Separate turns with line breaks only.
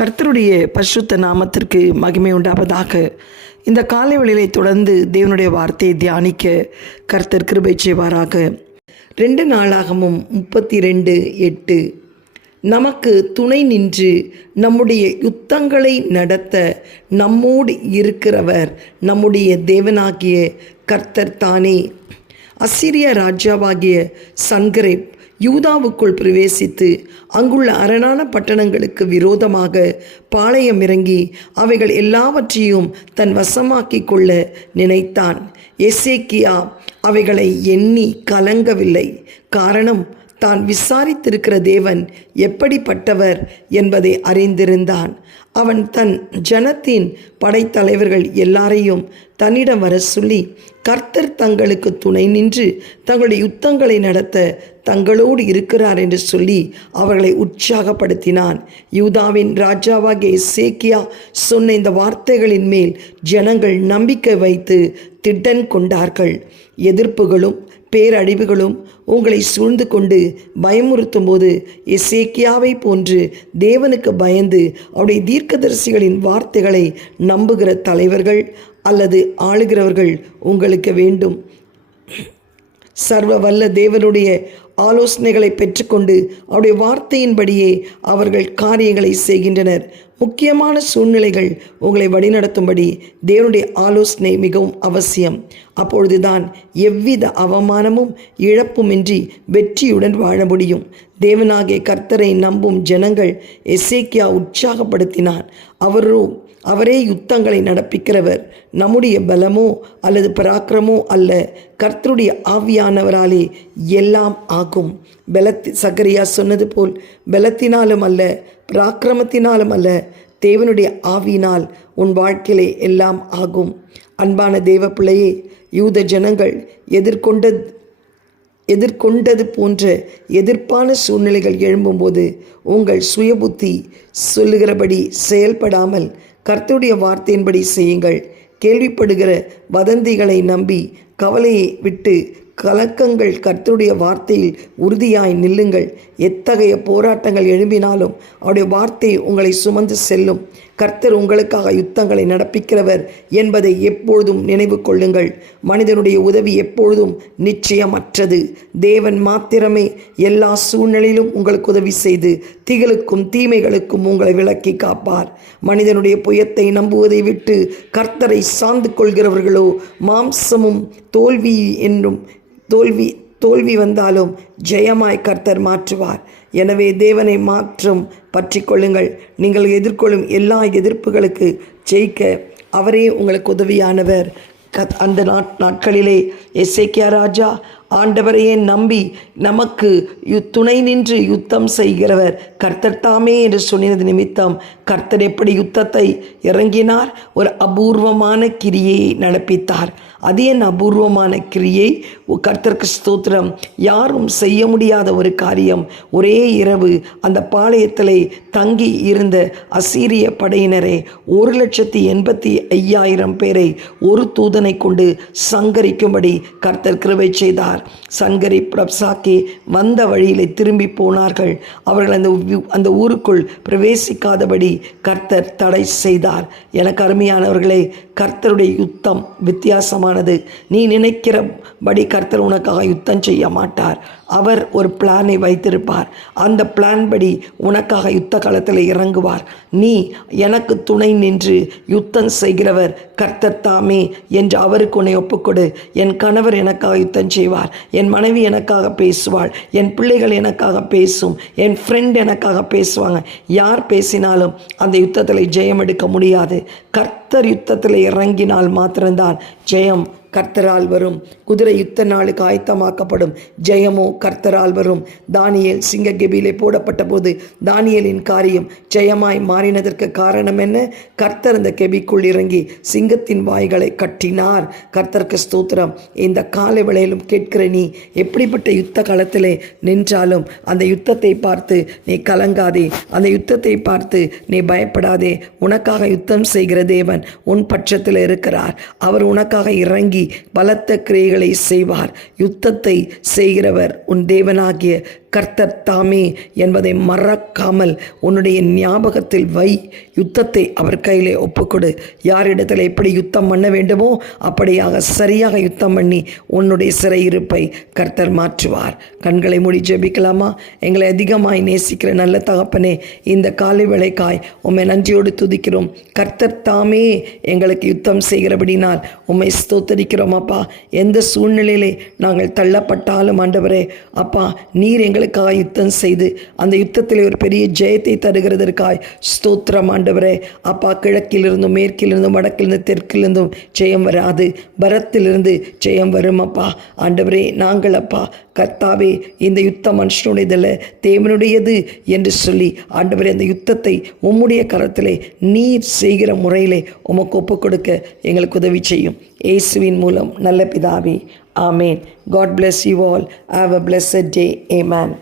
கர்த்தருடைய பரிசுத்த நாமத்திற்கு மகிமை உண்டாவதாக. இந்த காலை வேளையிலே தொடர்ந்து தேவனுடைய வார்த்தையை தியானிக்க கர்த்தர் கிருபை செய்வாராக. ரெண்டு நாளாகமும் முப்பத்தி ரெண்டு எட்டு. நமக்கு துணை நின்று நம்முடைய யுத்தங்களை நடத்த நம்மோடு இருக்கிறவர் நம்முடைய தேவனாகிய கர்த்தர் தானே. அசிரிய ராஜாவாகிய சன்கரேப் யூதாவுக்குள் பிரவேசித்து அங்குள்ள அரணான பட்டணங்களுக்கு விரோதமாக பாளையம் இறங்கி அவைகள் எல்லாவற்றையும் தன் வசமாக்கிக் கொள்ள நினைத்தான். எசேக்கியா அவைகளை எண்ணி கலங்கவில்லை. காரணம் தான் விசாரித்திருக்கிற தேவன் எப்படிப்பட்டவர் என்பதை அறிந்திருந்தான். அவன் தன் ஜனத்தின் படைத்தலைவர்கள் எல்லாரையும் தன்னிடம் வர சொல்லி கர்த்தர் தங்களுக்கு துணை நின்று தங்களுடைய யுத்தங்களை நடத்த தங்களோடு இருக்கிறார் என்று சொல்லி அவர்களை உற்சாகப்படுத்தினான். யூதாவின் ராஜாவாகிய சேக்கியா சொன்ன இந்த வார்த்தைகளின் மேல் ஜனங்கள் நம்பிக்கை வைத்து திட்டன் கொண்டார்கள். எதிர்ப்புகளும் பேரழிவுகளும் உங்களை சூழ்ந்து கொண்டு பயமுறுத்தும் போது எசேக்கியாவை போன்று தேவனுக்கு பயந்து அவருடைய தீர்க்கதரிசிகளின் வார்த்தைகளை நம்புகிற தலைவர்கள் அல்லது ஆளுகிறவர்கள் உங்களுக்கு வேண்டும். சர்வ வல்ல தேவனுடைய ஆலோசனைகளை பெற்றுக்கொண்டு அவருடைய வார்த்தையின்படியே அவர்கள் காரியங்களை செய்கின்றனர். முக்கியமான சூழ்நிலைகள் உங்களை வழிநடத்தும்படி தேவனுடைய ஆலோசனை மிகவும் அவசியம். அப்பொழுதுதான் எவ்வித அவமானமும் இழப்புமின்றி வெற்றியுடன் வாழ முடியும். தேவனாகிய கர்த்தரை நம்பும் ஜனங்கள் எசேக்கியா உற்சாகப்படுத்தினார். அவரோ அவரே யுத்தங்களை நடப்பிக்கிறவர். நம்முடைய பலமோ அல்லது பராக்கிரமோ அல்ல. கர்த்தருடைய ஆவியானவராலே எல்லாம் ஆகும். பலத்தி சக்கரியா சொன்னது போல் பலத்தினாலும் அல்ல பராக்கிரமத்தினாலும் அல்ல. தேவனுடைய ஆவியினால் உன் வாழ்க்கையிலே எல்லாம் ஆகும். அன்பான தேவ பிள்ளையே யூத ஜனங்கள் எதிர்கொண்ட எதிர்கொண்டது போன்ற எதிர்ப்பான சூழ்நிலைகள் எழும்பும்போது உங்கள் சுயபுத்தி சொல்லுகிறபடி செயல்படாமல் கர்த்தருடைய வார்த்தையின்படி செய்யுங்கள். கேள்விப்படுகிற வதந்திகளை நம்பி கவலையை விட்டு கலக்கங்கள் கர்த்தருடைய வார்த்தையில் உறுதியாய் நில்லுங்கள். எத்தகைய போராட்டங்கள் எழும்பினாலும் அவருடைய வார்த்தை உங்களை சுமந்து செல்லும். கர்த்தர் உங்களுக்காக யுத்தங்களை நடப்பிக்கிறவர் என்பதை எப்பொழுதும் நினைவு கொள்ளுங்கள். மனிதனுடைய உதவி எப்பொழுதும் நிச்சயமற்றது. தேவன் மாத்திரமே எல்லா சூழ்நிலையிலும் உங்களுக்கு உதவி செய்து திகளுக்கும் தீமைகளுக்கும் உங்களை விலக்கி காப்பார். மனிதனுடைய புயத்தை நம்புவதை விட்டு கர்த்தரை சார்ந்து கொள்கிறவர்களோ மாம்சமும் தோல்வி என்றும் தோல்வி தோல்வி வந்தாலும் ஜெயமாய் கர்த்தர் மாற்றுவார். எனவே தேவனை மாற்றும் பற்றி கொள்ளுங்கள். நீங்கள் எதிர்கொள்ளும் எல்லா எதிர்ப்புகளுக்கு ஜெயிக்க அவரே உங்களுக்கு உதவியானவர். கத் அந்த நாட் நாட்களிலே எசேக்கியா ராஜா ஆண்டவரையே நம்பி நமக்கு யு துணை நின்று யுத்தம் செய்கிறவர். கர்த்தர் தாமே என்று சொன்னது நிமித்தம் கர்த்தர் எப்படி யுத்தத்தை இறங்கினார்? ஒரு அபூர்வமான கிரியை நடப்பித்தார். அது என் அபூர்வமான கிரியை. கர்த்தருக்கு ஸ்தோத்திரம். யாரும் செய்ய முடியாத ஒரு காரியம். ஒரே இரவு அந்த பாளையத்தில் தங்கி இருந்த அசீரிய படையினரே ஒரு லட்சத்தி எண்பத்தி ஐயாயிரம் பேரை ஒரு தூதனை கொண்டு சங்கரிக்கும்படி கர்த்தர் கிருவை செய்தார். சங்கரி பிரப்சாக்கி வந்த வழியிலே திரும்பி போனார்கள். அவர்கள் அந்த அந்த ஊருக்குள் பிரவேசிக்காதபடி கர்த்தர் தடை செய்தார். எனக்கு அருமையானவர்களே கர்த்தருடைய யுத்தம் வித்தியாசமான வித்தியாசமானது நீ நினைக்கிறபடி கர்த்தர் உனக்காக யுத்தம் செய்ய மாட்டார். அவர் ஒரு பிளானை வைத்திருப்பார். அந்த பிளான் படி உனக்காக யுத்த களத்தில் இறங்குவார். நீ எனக்கு துணை நின்று யுத்தம் செய்கிறவர் கர்த்தர் தாமே என்று அவருக்கு உன்னை ஒப்புக்கொடு. என் கணவர் எனக்காக யுத்தம் செய்வார். என் மனைவி எனக்காக பேசுவாள். என் பிள்ளைகள் எனக்காக பேசும். என் ஃப்ரெண்ட் எனக்காக பேசுவாங்க. யார் பேசினாலும் அந்த யுத்தத்தில் ஜெயம் எடுக்க முடியாது. கர்த்தர் யுத்தத்தில் இறங்கினால் மாத்திரம்தான் ஜெயம் கர்த்தரால் வரும். குதிரை யுத்த நாளுக்கு ஆயத்தமாக்கப்படும். ஜெயமோ கர்த்தரால் வரும். தானியேல் சிங்க கெபியிலே போடப்பட்ட போது தானியலின் காரியம் ஜெயமாய் மாறினதற்கு காரணம் என்ன? கர்த்தர் அந்த கெபிக்குள் இறங்கி சிங்கத்தின் வாய்களை கட்டினார். கர்த்தருக்கு ஸ்தோத்திரம். இந்த காலை வேளையிலும் கேட்கிற நீ எப்படிப்பட்ட யுத்த காலத்திலே நின்றாலும் அந்த யுத்தத்தை பார்த்து நீ கலங்காதே. அந்த யுத்தத்தை பார்த்து நீ பயப்படாதே. உனக்காக யுத்தம் செய்கிற தேவன் உன் பட்சத்தில் இருக்கிறார். அவர் உனக்காக இறங்கி பலத்த கிரியைகளை செய்வார். யுத்தத்தை செய்கிறவர் உன் தேவனாகிய கர்த்தர் தாமே என்பதை மறக்காமல் உன்னுடைய ஞாபகத்தில் வை. யுத்தத்தை அவர் கையிலே ஒப்புக்கொடு. யாரிடத்தில் எப்படி யுத்தம் பண்ண வேண்டுமோ அப்படியாக சரியாக யுத்தம் பண்ணி உன்னுடைய சிறையிருப்பை கர்த்தர் மாற்றுவார். கண்களை மூடி ஜெபிக்கலாமா? எங்களை அதிகமாய் நேசிக்கிற நல்ல தகப்பனே இந்த காலை விளைக்காய் உம்மை நன்றியோடு துதிக்கிறோம். கர்த்தர் தாமே எங்களுக்கு யுத்தம் செய்கிறபடினால் உம்மை ஸ்தோத்தரிக்கிறோம் அப்பா. எந்த சூழ்நிலையிலே நாங்கள் தள்ளப்பட்டாலும் ஆண்டவரே அப்பா நீர் எங்களுக்கு எங்களுக்காக யுத்தம் செய்து அந்த யுத்தத்தில் ஒரு பெரிய ஜெயத்தை தருகிறதற்காய் ஸ்தோத்திரம் ஆண்டவரே. அப்பா கிழக்கிலிருந்தும் மேற்கிலிருந்தும் வடக்கிலிருந்து தெற்கிலிருந்தும் ஜெயம் வராது. பரத்திலிருந்து ஜெயம் வரும் அப்பா. ஆண்டவரே நாங்கள் அப்பா கர்த்தாவே இந்த யுத்தம் மனுஷனுடையதல்ல தேவனுடையது என்று சொல்லி ஆண்டவரே அந்த யுத்தத்தை உம்முடைய கரத்திலே நீர் செய்கிற முறையிலே உமக்கு ஒப்புக் கொடுக்க எங்களுக்கு உதவி செய்யும். இயேசுவின் மூலம் நல்ல பிதாவே. ஆமேன். God bless you all have a a day amen